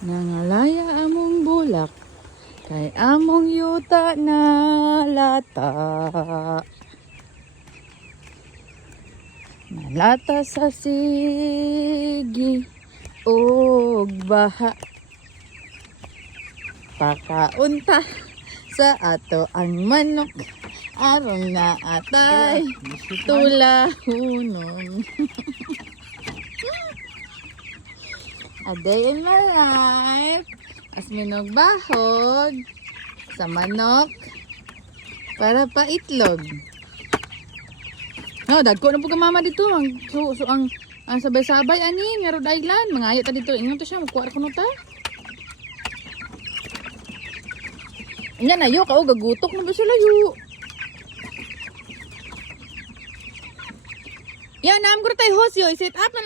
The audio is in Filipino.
Nangalaya among bulak kay among yuta na lata. Nalata sa sigi og baha. Pakaunta sa ato ang manok aron na atay tulahunong. A day in my life as minugbahog sa manok para pa itlog. No, dagko na po ka mama dito. Ang sabay-sabay ani nga Rhode Island. Mangaya ta dito. Ingon to siya, magkuha ko no ta. Anya na yo, kao gagutok na ba sila yo? Yan, naam ko tayo host yo. I-set up na